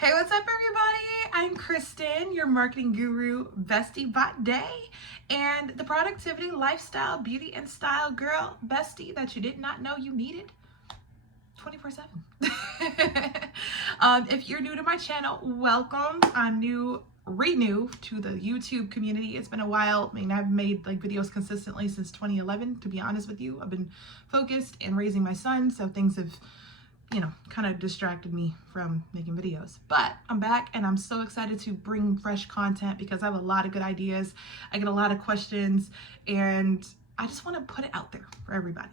Hey, what's up, everybody? I'm Kristen, your marketing guru, bestie bot day, and the productivity, lifestyle, beauty, and style girl, bestie that you did not know you needed 24/7. If you're new to my channel, welcome. I'm new to the YouTube community. It's been a while. I mean, I've made like videos consistently since 2011, to be honest with you. I've been focused in raising my son, so things have kind of distracted me from making videos. But I'm back and I'm so excited to bring fresh content because I have a lot of good ideas. I get a lot of questions and I just want to put it out there for everybody.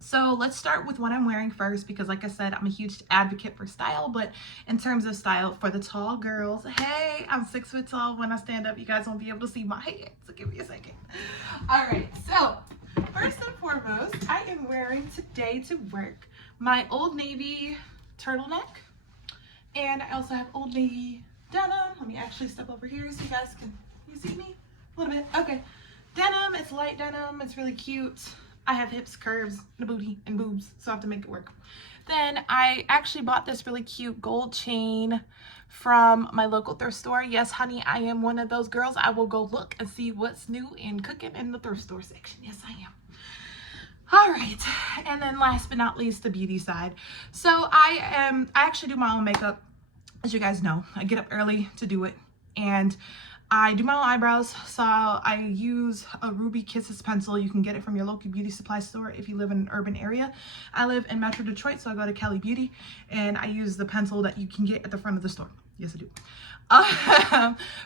So let's start with what I'm wearing first because like I said, I'm a huge advocate for style, but in terms of style for the tall girls, hey, I'm 6 foot tall. When I stand up, you guys won't be able to see my head. So give me a second. All right, so first and foremost, I am wearing today to work my Old Navy turtleneck, and I also have Old Navy denim. Let me actually step over here so you guys can, you see me a little bit? Okay, denim, it's light denim, it's really cute. I have hips, curves, and a booty, and boobs, so I have to make it work. Then I actually bought this really cute gold chain from my local thrift store. Yes, honey, I am one of those girls. I will go look and see what's new and cooking in the thrift store section. Yes, I am. All right, and then last but not least, the beauty side. So I actually do my own makeup, as you guys know. I get up early to do it, and I do my own eyebrows. So I use a Ruby Kisses pencil. You can get it from your local beauty supply store if you live in an urban area. I live in Metro Detroit, so I go to Cali Beauty, and I use the pencil that you can get at the front of the store. Yes, I do.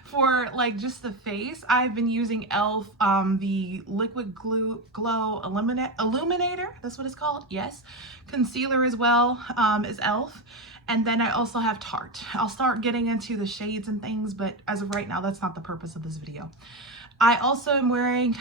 For like just the face, I've been using e.l.f. The liquid glow illuminator, that's what it's called. Yes, concealer as well is e.l.f. And then I also have Tarte. I'll start getting into the shades and things, but as of right now, that's not the purpose of this video. I also am wearing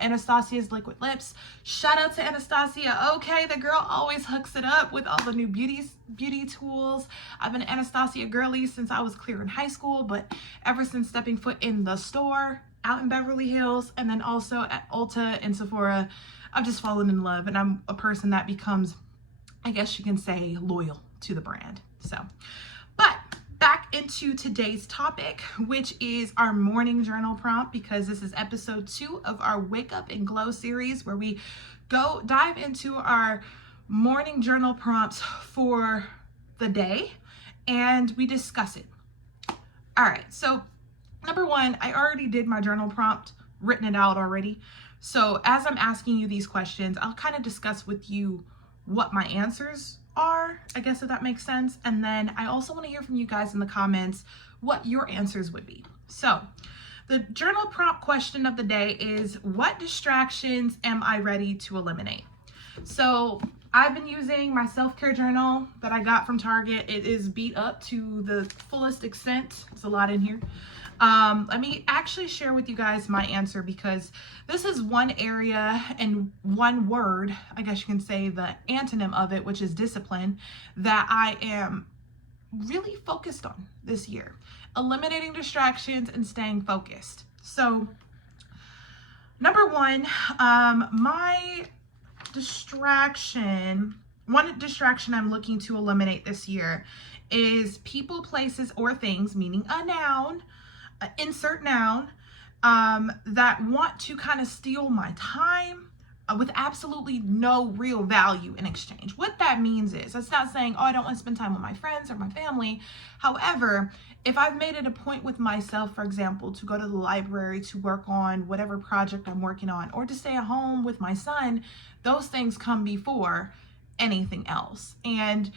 Anastasia's liquid lips. Shout out to Anastasia. Okay, the girl always hooks it up with all the new beauty tools. I've been an Anastasia girly since I was clear in high school, but ever since stepping foot in the store out in Beverly Hills and then also at Ulta and Sephora, I've just fallen in love, and I'm a person that becomes, I guess you can say, loyal to the brand. So, but back into today's topic, which is our morning journal prompt, because this is episode 2 of our Wake Up and Glow series, where we dive into our morning journal prompts for the day and we discuss it. All right, so number 1, I already did my journal prompt, written it out already. So as I'm asking you these questions, I'll kind of discuss with you what my answers are, I guess, if that makes sense. And then I also want to hear from you guys in the comments what your answers would be. So the journal prompt question of the day is, what distractions am I ready to eliminate? So I've been using my self-care journal that I got from Target. It is beat up to the fullest extent. It's a lot in here. Let me actually share with you guys my answer, because this is one area and one word, I guess you can say the antonym of it, which is discipline, that I am really focused on this year. Eliminating distractions and staying focused. So number 1, my one distraction I'm looking to eliminate this year is people, places, or things, meaning a noun, insert noun, that want to kind of steal my time with absolutely no real value in exchange. What that means is, it's not saying, oh, I don't want to spend time with my friends or my family. However, if I've made it a point with myself, for example, to go to the library to work on whatever project I'm working on, or to stay at home with my son, those things come before anything else. And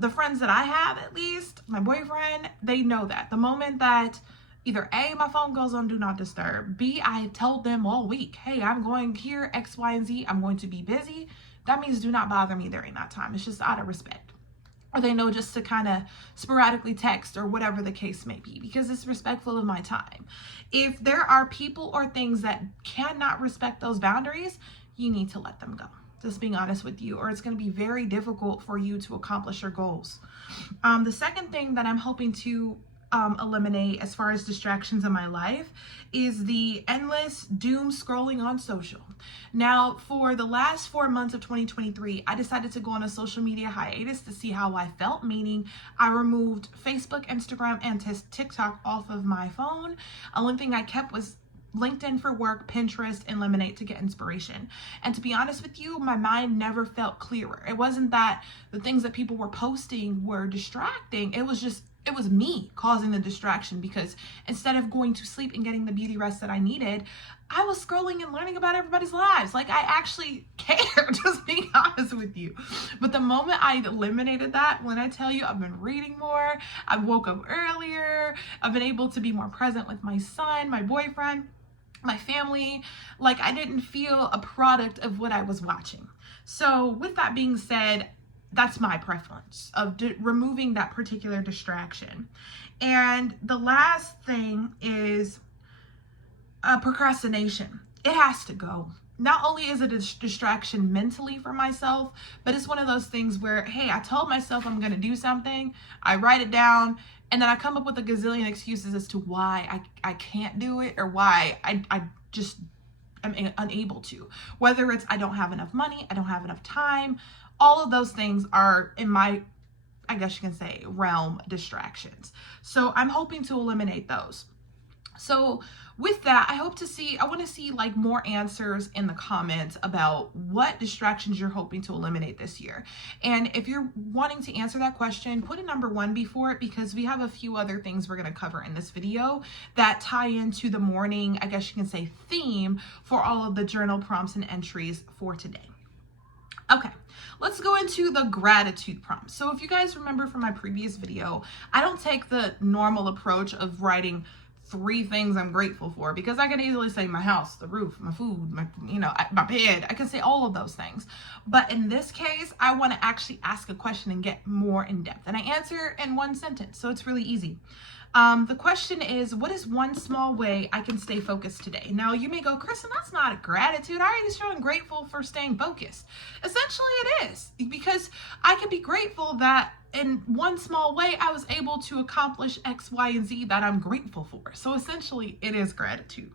the friends that I have, at least my boyfriend, they know that the moment that either A, my phone goes on do not disturb, B, I told them all week, hey, I'm going here, X, Y, and Z, I'm going to be busy, that means do not bother me during that time. It's just out of respect. Or they know just to kind of sporadically text or whatever the case may be, because it's respectful of my time. If there are people or things that cannot respect those boundaries, you need to let them go. Just being honest with you, or it's going to be very difficult for you to accomplish your goals. The second thing that I'm hoping to eliminate as far as distractions in my life is the endless doom scrolling on social. Now, for the last 4 months of 2023, I decided to go on a social media hiatus to see how I felt, meaning I removed Facebook, Instagram, and TikTok off of my phone. Only thing I kept was LinkedIn for work, Pinterest, and Lemonade to get inspiration. And to be honest with you, my mind never felt clearer. It wasn't that the things that people were posting were distracting. It was me causing the distraction, because instead of going to sleep and getting the beauty rest that I needed, I was scrolling and learning about everybody's lives. Like, I actually care, just being honest with you. But the moment I eliminated that, when I tell you I've been reading more, I woke up earlier, I've been able to be more present with my son, my boyfriend, my family. Like, I didn't feel a product of what I was watching. So with that being said, that's my preference of removing that particular distraction. And the last thing is procrastination. It has to go. Not only is it a distraction mentally for myself, but it's one of those things where, hey, I told myself I'm going to do something, I write it down, and then I come up with a gazillion excuses as to why I can't do it, or why I just am unable to. Whether it's I don't have enough money, I don't have enough time, all of those things are in my, I guess you can say, realm distractions. So I'm hoping to eliminate those. So with that, I want to see like more answers in the comments about what distractions you're hoping to eliminate this year. And if you're wanting to answer that question, put a number 1 before it, because we have a few other things we're going to cover in this video that tie into the morning, I guess you can say, theme for all of the journal prompts and entries for today. Okay, let's go into the gratitude prompt. So if you guys remember from my previous video, I don't take the normal approach of writing 3 things I'm grateful for, because I can easily say my house, the roof, my food, my bed. I can say all of those things. But in this case, I want to actually ask a question and get more in depth. And I answer in 1 sentence, so it's really easy. The question is, what is one small way I can stay focused today? Now, you may go, Kristen, that's not a gratitude. I already showing grateful for staying focused. Essentially, it is, because I can be grateful that in one small way, I was able to accomplish X, Y, and Z that I'm grateful for. So essentially, it is gratitude.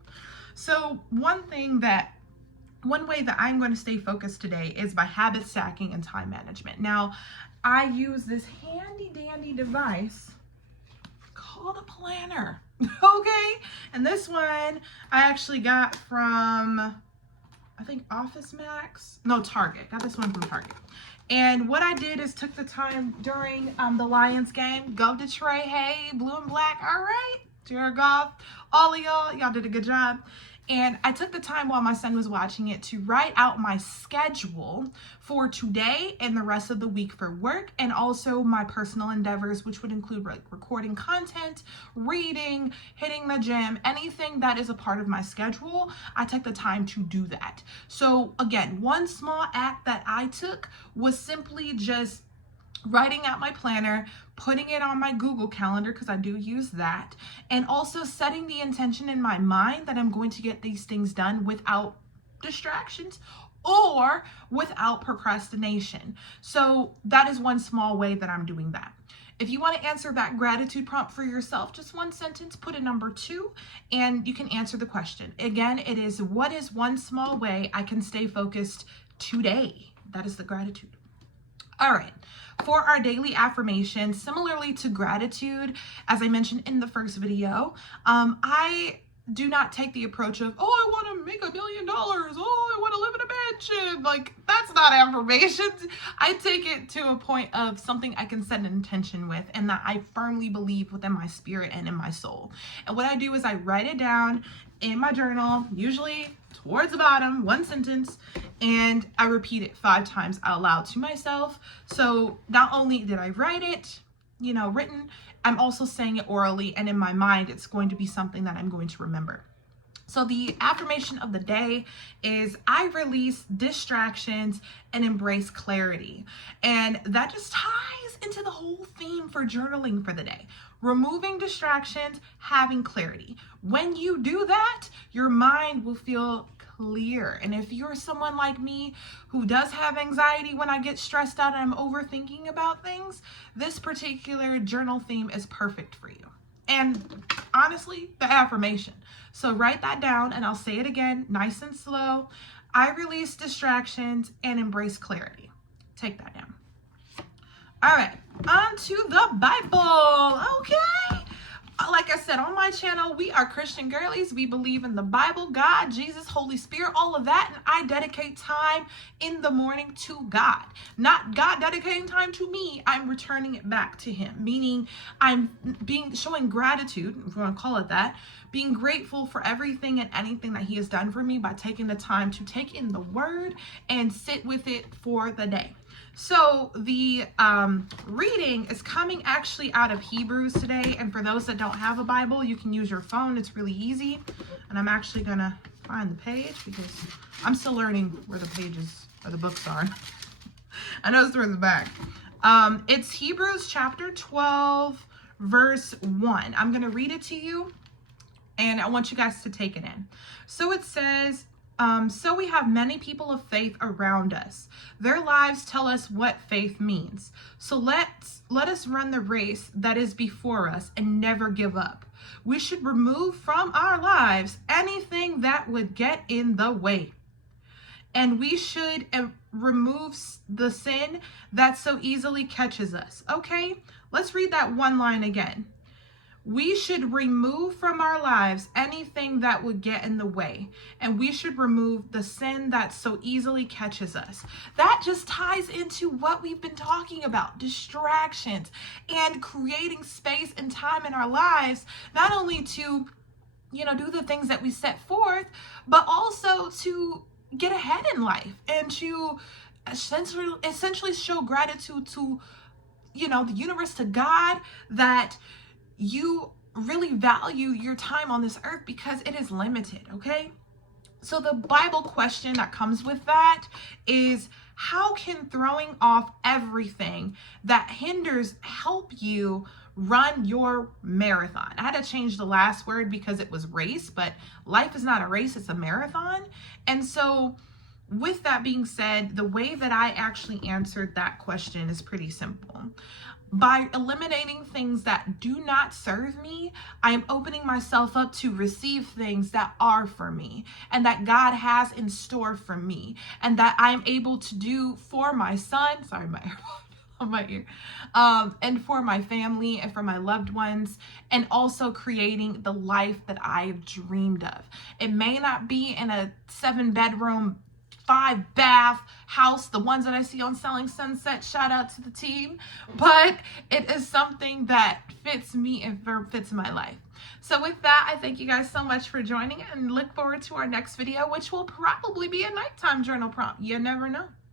So one way that I'm going to stay focused today is by habit stacking and time management. Now, I use this handy dandy device called a planner. Okay, and this one I actually got from, I think, Target. Got this one from Target. And what I did is took the time during the Lions game. Go Detroit, hey, blue and black. All right, Jared Goff, all of y'all did a good job. And I took the time while my son was watching it to write out my schedule for today and the rest of the week for work, and also my personal endeavors, which would include like recording content, reading, hitting the gym, anything that is a part of my schedule. I took the time to do that. So again, one small act that I took was simply just writing out my planner, putting it on my Google Calendar, because I do use that, and also setting the intention in my mind that I'm going to get these things done without distractions or without procrastination. So that is one small way that I'm doing that. If you want to answer that gratitude prompt for yourself, just 1 sentence, put a number 2, and you can answer the question. Again, it is, what is one small way I can stay focused today? That is the gratitude. All right, for our daily affirmation, similarly to gratitude, as I mentioned in the first video, I do not take the approach of, oh, I want to make $1 million. Oh, I want to live in a mansion. Like, that's not affirmations. I take it to a point of something I can set an intention with, and that I firmly believe within my spirit and in my soul. And what I do is I write it down in my journal, usually towards the bottom, 1 sentence, and I repeat it 5 times out loud to myself. So not only did I write it, written, I'm also saying it orally, and in my mind, it's going to be something that I'm going to remember. So the affirmation of the day is, I release distractions and embrace clarity. And that just ties into the whole theme for journaling for the day. Removing distractions, having clarity. When you do that, your mind will feel clear. And if you're someone like me who does have anxiety when I get stressed out and I'm overthinking about things, this particular journal theme is perfect for you. and honestly, the affirmation. So write that down, and I'll say it again, nice and slow. I release distractions and embrace clarity. Take that down. All right, on to the Bible. Okay. Like I said, on my channel, we are Christian girlies. We believe in the Bible, God, Jesus, Holy Spirit, all of that. And I dedicate time in the morning to God. Not God dedicating time to me. I'm returning it back to him. Meaning I'm showing gratitude, if you want to call it that, being grateful for everything and anything that he has done for me by taking the time to take in the word and sit with it for the day. So the reading is coming actually out of Hebrews today. And for those that don't have a Bible, you can use your phone. It's really easy. And I'm actually going to find the page because I'm still learning where the pages or the books are. I know it's towards the back. It's Hebrews chapter 12, verse 1. I'm going to read it to you, and I want you guys to take it in. So it says, so we have many people of faith around us. Their lives tell us what faith means. So let us run the race that is before us and never give up. We should remove from our lives anything that would get in the way. And we should remove the sin that so easily catches us. Okay, let's read that one line again. We should remove from our lives anything that would get in the way, and we should remove the sin that so easily catches us. That just ties into what we've been talking about, distractions and creating space and time in our lives, not only to, do the things that we set forth, but also to get ahead in life and to essentially show gratitude to, the universe, to God, that you really value your time on this earth because it is limited, okay? So the Bible question that comes with that is, how can throwing off everything that hinders help you run your marathon? I had to change the last word because it was race, but life is not a race, it's a marathon. And so with that being said, the way that I actually answered that question is pretty simple. By eliminating things that do not serve me, I am opening myself up to receive things that are for me and that God has in store for me and that I'm able to do for my son, sorry, my AirPod on my ear, and for my family and for my loved ones, and also creating the life that I've dreamed of. It may not be in a 7-bedroom, 5-bath house, the ones that I see on Selling Sunset, shout out to the team, but it is something that fits me and fits my life. So with that, I thank you guys so much for joining and look forward to our next video, which will probably be a nighttime journal prompt. You never know.